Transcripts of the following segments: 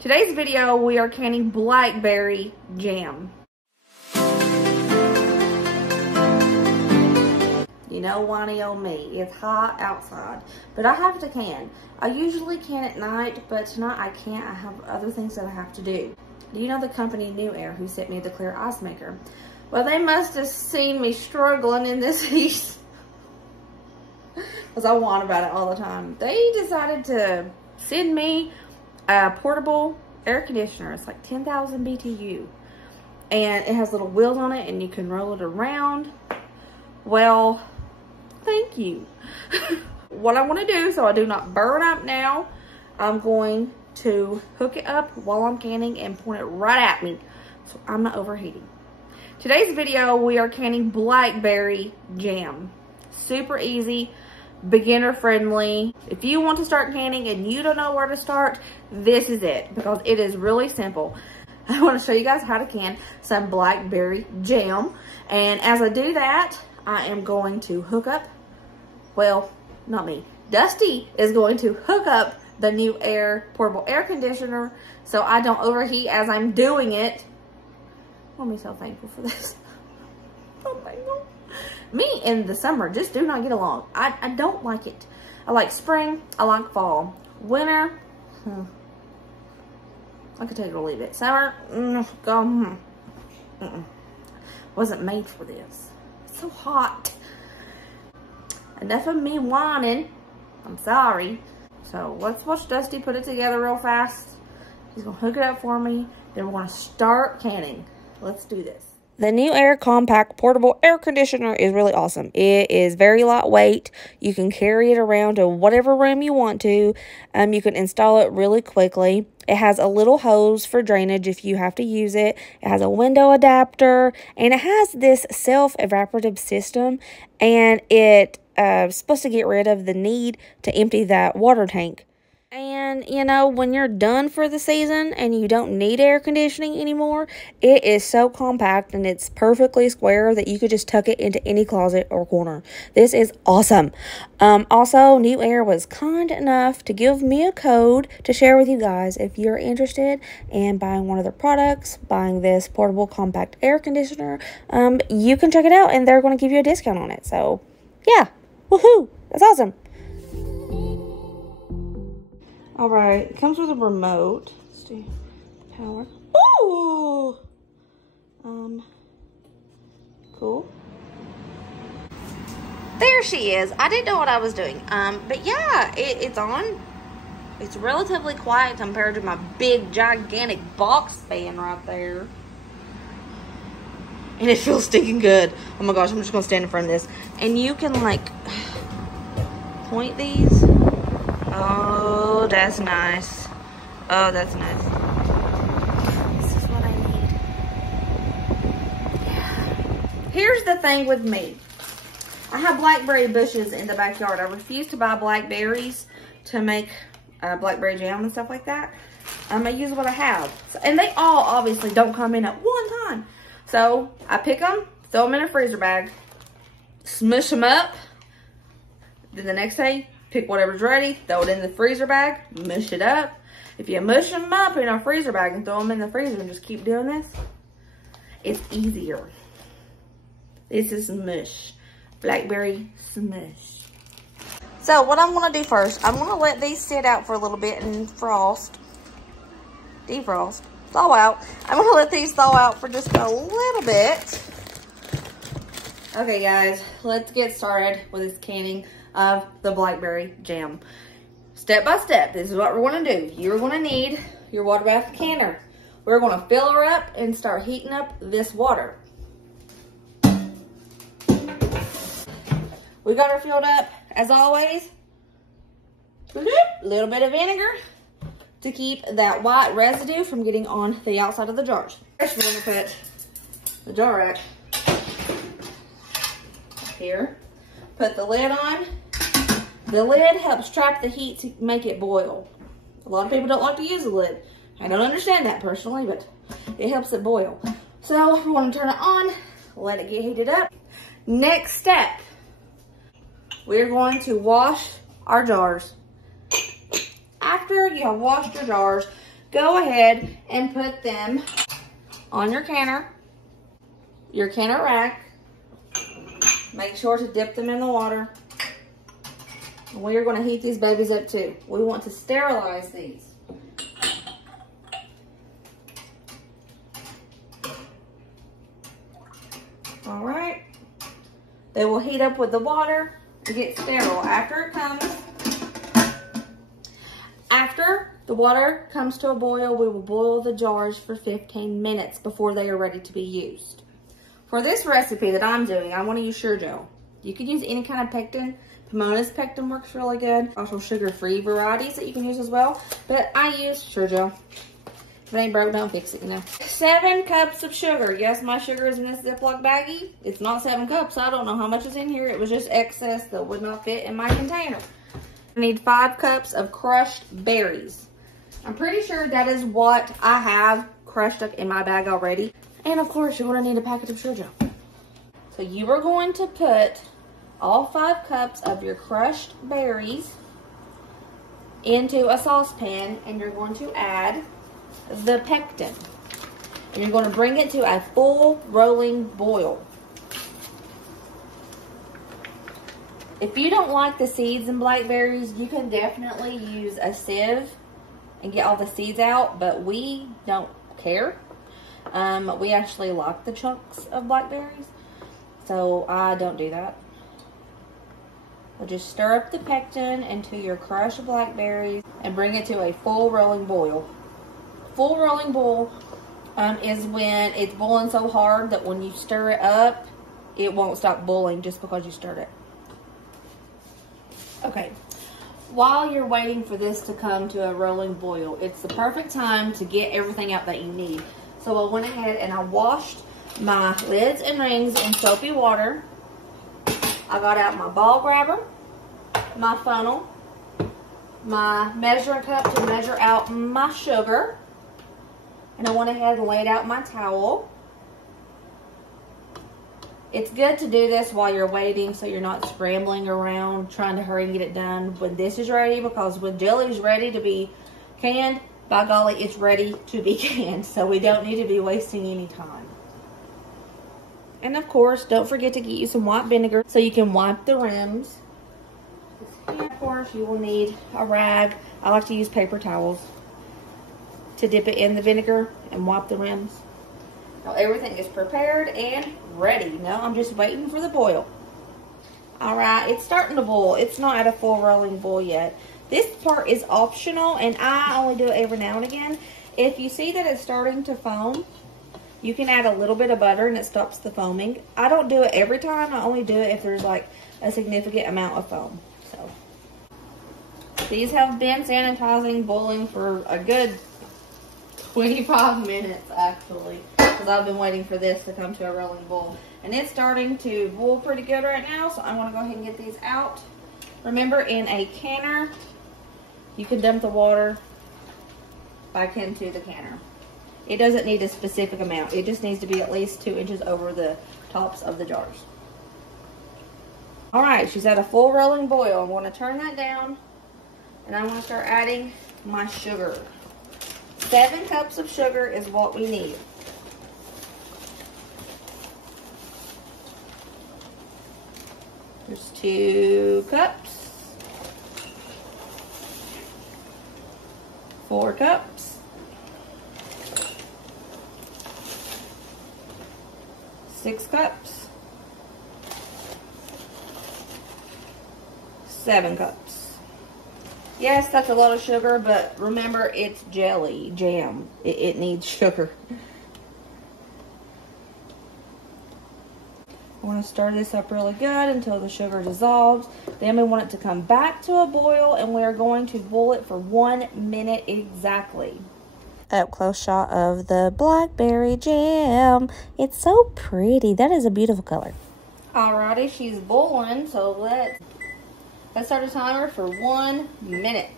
Today's video, we are canning Blackberry Jam. You know, whiny old me, it's hot outside, but I have to can. I usually can at night, but tonight I can't. I have other things that I have to do. Do you know the company NewAir who sent me the clear ice maker? Well, they must have seen me struggling in this heat, because I whine about it all the time. They decided to send me a portable air conditioner. It's like 10,000 BTU, and it has little wheels on it, and you can roll it around. Well, thank you. What I want to do, so I do not burn up now, I'm going to hook it up while I'm canning and point it right at me, so I'm not overheating. Today's video, we are canning Blackberry Jam. Super easy, beginner friendly. If you want to start canning and you don't know where to start, this is it, because it is really simple. I want to show you guys how to can some Blackberry Jam, and as I do that, I am going to hook up, well, not me, Dusty is going to hook up the NewAir portable air conditioner so I don't overheat as I'm doing it. I'm so thankful for this. So thankful. Me in the summer just do not get along. I don't like it. I like spring, I like fall. Winter, I could take it or leave it. Summer, wasn't made for this. It's so hot. Enough of me whining. I'm sorry. So let's watch Dusty put it together real fast. He's gonna hook it up for me. Then we're gonna start canning. Let's do this. The NewAir compact portable air conditioner is really awesome. It is very lightweight. You can carry it around to whatever room you want to. You can install it really quickly. It has a little hose for drainage if you have to use it. It has a window adapter, and it has this self-evaporative system, and it's supposed to get rid of the need to empty that water tank. And, you know, when you're done for the season and you don't need air conditioning anymore, it is so compact and it's perfectly square that you could just tuck it into any closet or corner. This is awesome. Also, NewAir was kind enough to give me a code to share with you guys if you're interested in buying one of their products, buying this portable compact air conditioner. You can check it out and they're going to give you a discount on it. So, yeah. Woohoo! That's awesome. Alright, it comes with a remote. Let's do power. Ooh! Cool. There she is. I didn't know what I was doing. But yeah, it's on. It's relatively quiet compared to my big, gigantic box fan right there. And it feels stinking good. Oh my gosh, I'm just gonna stand in front of this. And you can like point these. Oh, that's nice. Oh, that's nice. This is what I need. Yeah. Here's the thing with me. I have blackberry bushes in the backyard. I refuse to buy blackberries to make blackberry jam and stuff like that. I use what I have. And they all obviously don't come in at one time. So I pick them, throw them in a freezer bag, smush them up. Then the next day, pick whatever's ready, throw it in the freezer bag, mush it up. If you mush them up in a freezer bag and throw them in the freezer and just keep doing this, it's easier. This is mush. Blackberry smush. So what I'm going to do first, I'm going to let these sit out for a little bit and defrost, thaw out. I'm going to let these thaw out for just a little bit. Okay guys, let's get started with this canning of the Blackberry Jam. Step by step, this is what we're going to do. You're going to need your water bath canner. We're going to fill her up and start heating up this water. We got her filled up, as always. A little bit of vinegar to keep that white residue from getting on the outside of the jars. First, we're going to put the jar rack here. Put the lid on. The lid helps trap the heat to make it boil. A lot of people don't like to use the lid. I don't understand that personally, but it helps it boil. So we want to turn it on, let it get heated up. Next step, we're going to wash our jars. After you have washed your jars, go ahead and put them on your canner rack. Make sure to dip them in the water. We are going to heat these babies up too. We want to sterilize these. All right. They will heat up with the water to get sterile. After the water comes to a boil, we will boil the jars for 15 minutes before they are ready to be used. For this recipe that I'm doing, I want to use Surejel. You can use any kind of pectin. Pomona's pectin works really good. Also sugar-free varieties that you can use as well. But I use Surejel. If it ain't broke, don't fix it, you know. 7 cups of sugar. Yes, my sugar is in this Ziploc baggie. It's not 7 cups. I don't know how much is in here. It was just excess that would not fit in my container. I need 5 cups of crushed berries. I'm pretty sure that is what I have crushed up in my bag already. And of course, you're going to need a packet of Surejel. So you are going to put all 5 cups of your crushed berries into a saucepan, and you're going to add the pectin. And you're going to bring it to a full rolling boil. If you don't like the seeds in blackberries, you can definitely use a sieve and get all the seeds out, but we don't care. We actually like the chunks of blackberries, so I don't do that. We'll just stir up the pectin into your crushed blackberries and bring it to a full rolling boil. Full rolling boil is when it's boiling so hard that when you stir it up, it won't stop boiling just because you stirred it. Okay, while you're waiting for this to come to a rolling boil, it's the perfect time to get everything out that you need. So I went ahead and I washed my lids and rings in soapy water. I got out my ball grabber, my funnel, my measuring cup to measure out my sugar, and I went ahead and laid out my towel. It's good to do this while you're waiting so you're not scrambling around trying to hurry and get it done when this is ready, because when jelly is ready to be canned, by golly, it's ready to be canned. So we don't need to be wasting any time. And of course, don't forget to get you some white vinegar so you can wipe the rims. And of course, you will need a rag. I like to use paper towels to dip it in the vinegar and wipe the rims. Now everything is prepared and ready. Now I'm just waiting for the boil. Alright, it's starting to boil. It's not at a full rolling boil yet. This part is optional, and I only do it every now and again. If you see that it's starting to foam, you can add a little bit of butter and it stops the foaming. I don't do it every time. I only do it if there's like a significant amount of foam. So these have been sanitizing, boiling for a good 25 minutes actually, because I've been waiting for this to come to a rolling boil. And it's starting to boil pretty good right now, so I'm going to go ahead and get these out. Remember, in a canner, you can dump the water back into the canner. It doesn't need a specific amount. It just needs to be at least 2 inches over the tops of the jars. Alright, she's at a full rolling boil. I'm going to turn that down, and I'm going to start adding my sugar. 7 cups of sugar is what we need. There's 2 cups, 4 cups, 6 cups, 7 cups. Yes, that's a lot of sugar, but remember, it's jelly, jam. It needs sugar. I want to stir this up really good until the sugar dissolves. Then we want it to come back to a boil, and we're going to boil it for 1 minute exactly. Up close shot of the Blackberry Jam. It's so pretty. That is a beautiful color. Alrighty, she's boiling, so let's start a timer for 1 minute.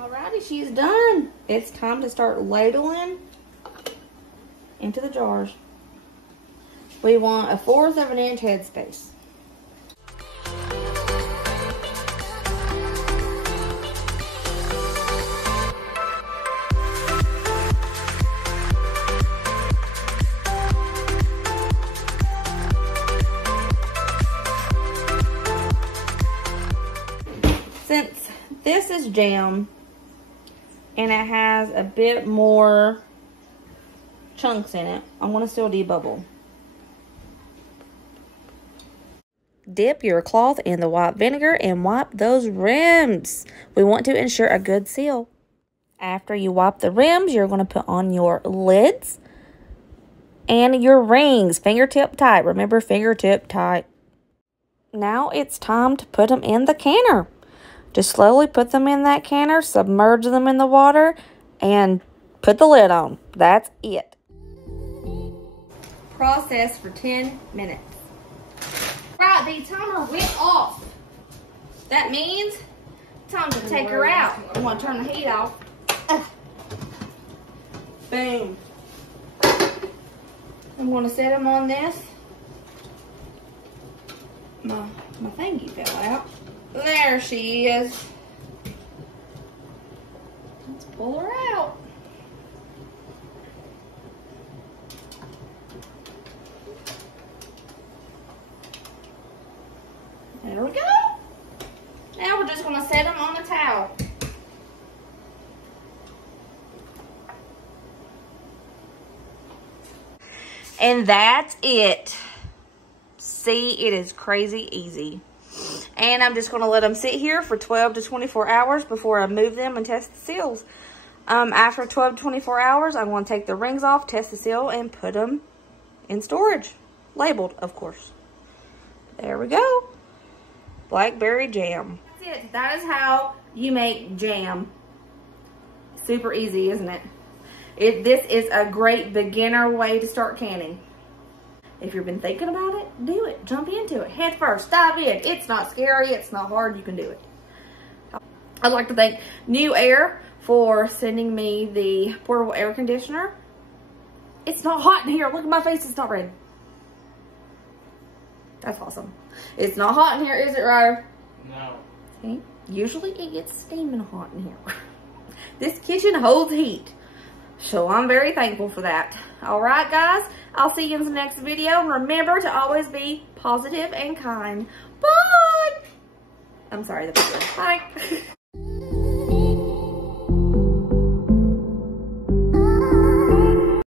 Alrighty, she's done. It's time to start ladling into the jars. We want a 1/4 of an inch headspace. is jam. And it has a bit more chunks in it. I'm going to still debubble. Dip your cloth in the white vinegar and wipe those rims. We want to ensure a good seal. After you wipe the rims, you're going to put on your lids and your rings. Fingertip tight. Remember, fingertip tight. Now it's time to put them in the canner. Just slowly put them in that canner, submerge them in the water, and put the lid on. That's it. Process for 10 minutes. Right, the timer went off. That means time to take her out. I'm going to turn the heat off. Boom. I'm going to set them on this. My thingy fell out. There she is. Let's pull her out. There we go. Now we're just going to set them on a towel. And that's it. See, it is crazy easy. And I'm just going to let them sit here for 12 to 24 hours before I move them and test the seals. After 12 to 24 hours, I'm going to take the rings off, test the seal, and put them in storage. Labeled, of course. There we go. Blackberry jam. That's it. That is how you make jam. Super easy, isn't it? This is a great beginner way to start canning. If you've been thinking about it, do it. Jump into it. Head first. Dive in. It's not scary. It's not hard. You can do it. I'd like to thank NewAir for sending me the portable air conditioner. It's not hot in here. Look at my face. It's not red. That's awesome. It's not hot in here, is it, Ryder? No. Okay. Usually it gets steaming hot in here. This kitchen holds heat. So I'm very thankful for that. All right, guys. I'll see you in the next video. And remember to always be positive and kind. Bye. I'm sorry. That's good. Bye.